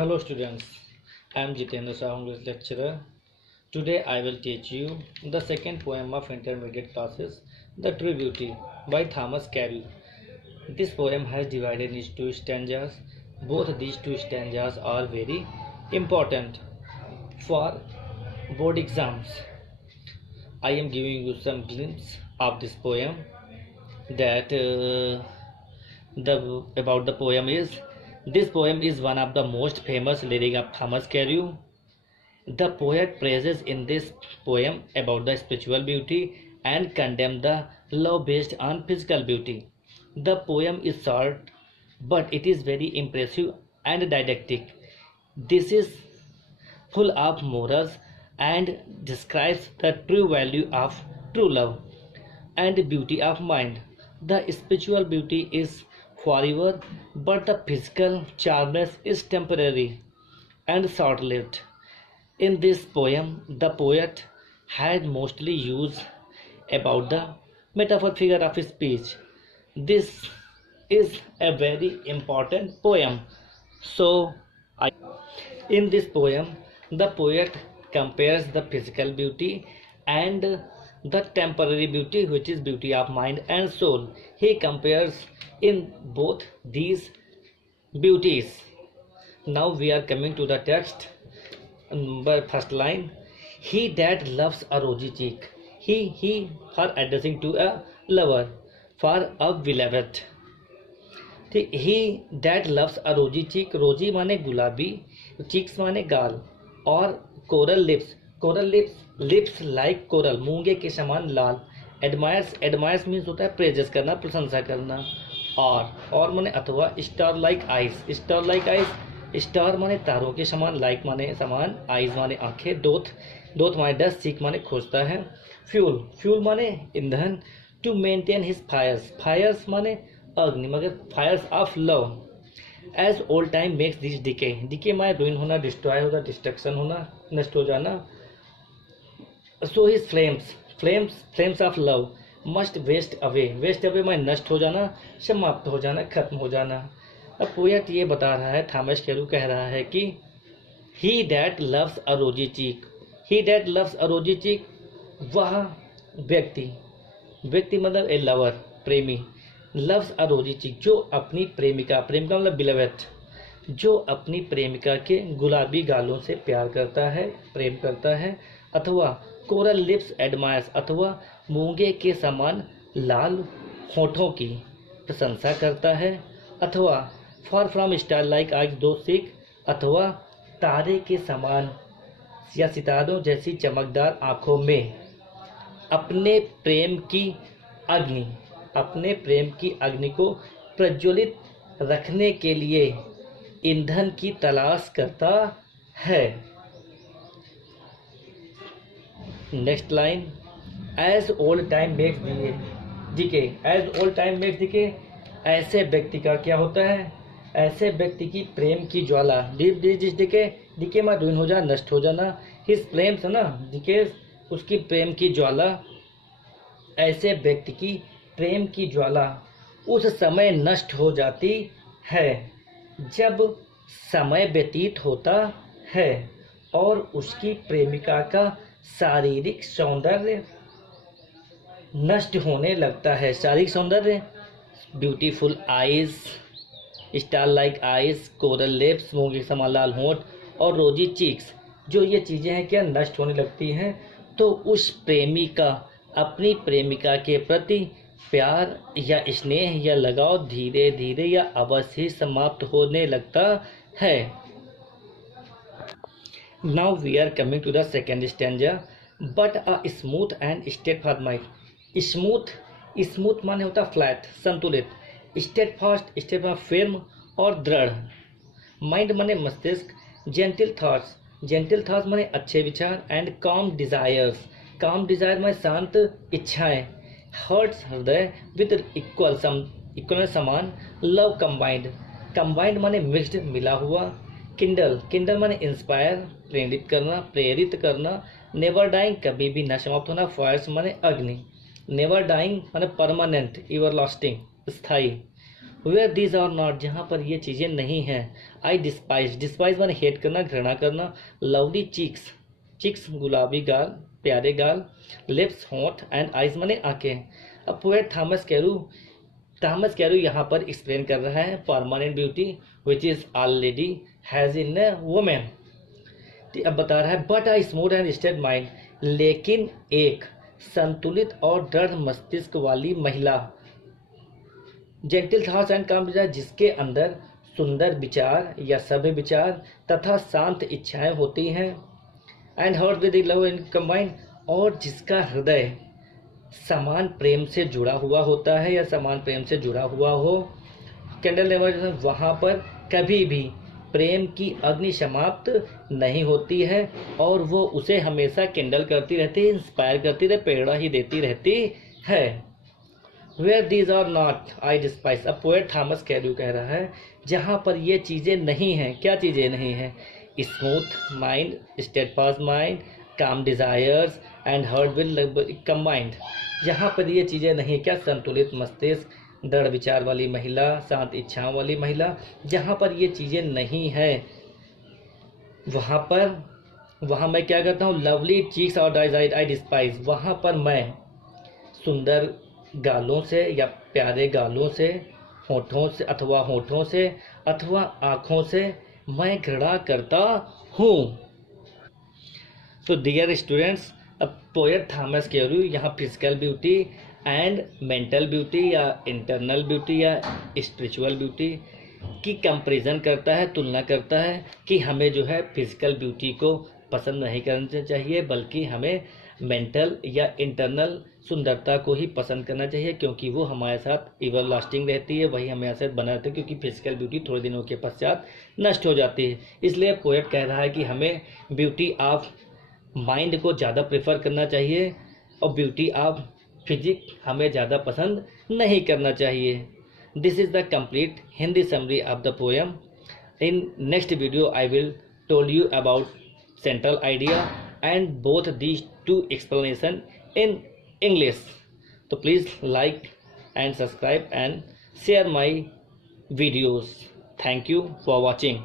Hello students, I am Jitendra Shah, English lecturer. Today I will teach you the second poem of intermediate classes, The True Beauty by Thomas Carlyle. This poem has divided into two stanzas. Both these two stanzas are very important for board exams. I am giving you some glimpse of this poem that the about the poem is this poem is one of the most famous lyric of Thomas Carlyle. The poet praises in this poem about the spiritual beauty and condemns the love based on physical beauty. The poem is short, but it is very impressive and didactic. This is full of morals and describes the true value of true love and beauty of mind. The spiritual beauty is forever, but the physical charmness is temporary and short lived. In this poem, the poet had mostly used about the metaphor figure of speech. This is a very important poem. So, in this poem, the poet compares the physical beauty and the temporary beauty, which is beauty of mind and soul. He compares in both these beauties. Now we are coming to the text. First line, he that loves a rosy cheek, he for addressing to a lover, for a beloved. He that loves a rosy cheek, rosy माने गुलाबी, cheeks माने गाल, और coral lips, lips like coral, मूंगे के समान लाल. admires means होता है praises करना, प्रशंसा करना. और माने अथवा स्टार लाइक आइज, स्टार माने तारों के समान, लाइक माने समान, आइज माने आंखें, दोथ माने डस्ट, सीक माने खोजता है. फ्यूल माने ईंधन. टू मेंटेन हिज फायर्स माने अग्नि, मगर fires of love. As old time makes this decay माने रुइन होना, डिस्ट्रॉय होना, डिस्ट्रक्शन होना, नष्ट हो जाना. So his flames of love must waste away माने नष्ट हो जाना, समाप्त हो जाना, खत्म हो जाना. अब पोएट ये बता रहा है, थॉमस कैरल कह रहा है कि ही दैट लव्स अ रोजी चीक, वह व्यक्ति मतलब ए लवर, प्रेमी, लव्स अ रोजी चीक, जो अपनी प्रेमिका मतलब बिलवेट, जो अपनी प्रेमिका के गुलाबी गालों से प्यार करता है, प्रेम करता है. अथवा कोरल लिप्स एडमायर्स, अथवा मूंगे के समान लाल होठों की प्रशंसा करता है. अथवा for from star like eyes, दो सीख, अथवा तारे के समान या सितारों जैसी चमकदार आंखों में अपने प्रेम की अग्नि को प्रज्वलित रखने के लिए ईंधन की तलाश करता है. Next line, as old time makes decay, ऐसे व्यक्ति का क्या होता है, ऐसे व्यक्ति की प्रेम की ज्वाला, डिके में रुइन हो जाना, नष्ट हो जाना. हिज फ्लेम्स है ना, डिके उसकी प्रेम की ज्वाला, ऐसे व्यक्ति की प्रेम की ज्वाला उस समय नष्ट हो जाती है जब समय व्यतीत होता है और उसकी प्रेमिका का शारीरिक सौंदर्य नष्ट होने लगता है. शारीरिक सौंदर्य, beautiful eyes, star like eyes, coral lips, मूंगे के समान लाल होंठ, और रोजी चीक्स, जो ये चीज़ें हैं क्या नष्ट होने लगती हैं, तो उस प्रेमी का अपनी प्रेमिका के प्रति प्यार या स्नेह या लगाव धीरे धीरे या अवश्य ही समाप्त होने लगता है. Now we are coming to the second stanza. But a smooth and steadfast mind, smooth माने होता फ्लैट, संतुलित, स्टेडफास्ट फिर्म और दृढ़, माइंड माने मस्तिष्क, जेंटिल थॉट्स माने अच्छे विचार, एंड काम डिजायर माने शांत इच्छाएं, हर्ट्स हृदय, विद इक्वल समान, लव कंबाइंड माने मिक्स्ड माने हुआ, किंडल माने इंस्पायर प्रेरित करना, नेवर डाइंग कभी भी न समाप्त होना, फायर्स माने अग्नि, नेवर डाइंग माने परमानेंट एवरलास्टिंग स्थायी, वेयर दीज आर नॉट, जहाँ पर ये चीज़ें नहीं हैं। आई डिस्पाइज, डिस्पाइज माने हेट करना, घृणा करना। लवली चीक्स, चिक्स गुलाबी गाल, प्यारे गाल। लिप्स होंठ, एंड आइज माने आंखें। अब पोएट थॉमस कैरू यहाँ पर एक्सप्लेन कर रहा है permanent beauty which is already has in A women. अब बता रहा है but a smooth and state mind, लेकिन एक संतुलित और दृढ़ मस्तिष्क वाली महिला। जेंटल थॉट्स एंड काम डिजायर, जिसके अंदर सुंदर विचार या सभ्य विचार तथा शांत इच्छाएं होती हैं। And heart with love and combined, और जिसका हृदय समान प्रेम से जुड़ा हुआ होता है या समान प्रेम से जुड़ा हुआ हो। कैंडल नेवर, वहाँ पर कभी भी प्रेम की अग्नि समाप्त नहीं होती है और वो उसे हमेशा कैंडल करती रहती है, इंस्पायर करती रहती, प्रेरणा ही देती रहती है। Where these are not I despise, अब पोएट थॉमस कैरू कह रहा है जहाँ पर ये चीज़ें नहीं हैं। क्या चीज़ें नहीं हैं? Smooth mind, steadfast mind, calm desires and heart will combined, जहाँ पर ये चीज़ें नहीं, क्या? संतुलित मस्तिष्क, दृढ़ विचार वाली महिला, शांत इच्छाओं वाली महिला, जहाँ पर ये चीज़ें नहीं है वहाँ मैं क्या करता हूँ? लवली चीक्स और आई डिस्पाइज, वहाँ पर मैं सुंदर गालों से या प्यारे गालों से, होठों से अथवा आँखों से मैं घृणा करता हूँ। तो डियर स्टूडेंट्स, अब पोएट थॉमस कैरू यहाँ physical beauty and mental beauty या इंटरनल ब्यूटी या स्पिरिचुअल ब्यूटी की कंपैरिजन करता है, तुलना करता है कि हमें जो है फिजिकल ब्यूटी को पसंद नहीं करना चाहिए, बल्कि हमें मेंटल या इंटरनल सुंदरता को ही पसंद करना चाहिए, क्योंकि वो हमारे साथ एवर लास्टिंग रहती है, वही हमारे साथ बना रहता है, क्योंकि फिजिकल ब्यूटी थोड़े दिनों के पश्चात नष्ट हो जाती है। इसलिए पोएट कह रहा है कि हमें ब्यूटी ऑफ माइंड को ज़्यादा प्रेफर करना चाहिए और ब्यूटी ऑफ फिजिक हमें ज़्यादा पसंद नहीं करना चाहिए। This is the complete Hindi summary of the poem. In next video I will told you about central idea and both these two explanation in English. So please like and subscribe and share my videos. Thank you for watching.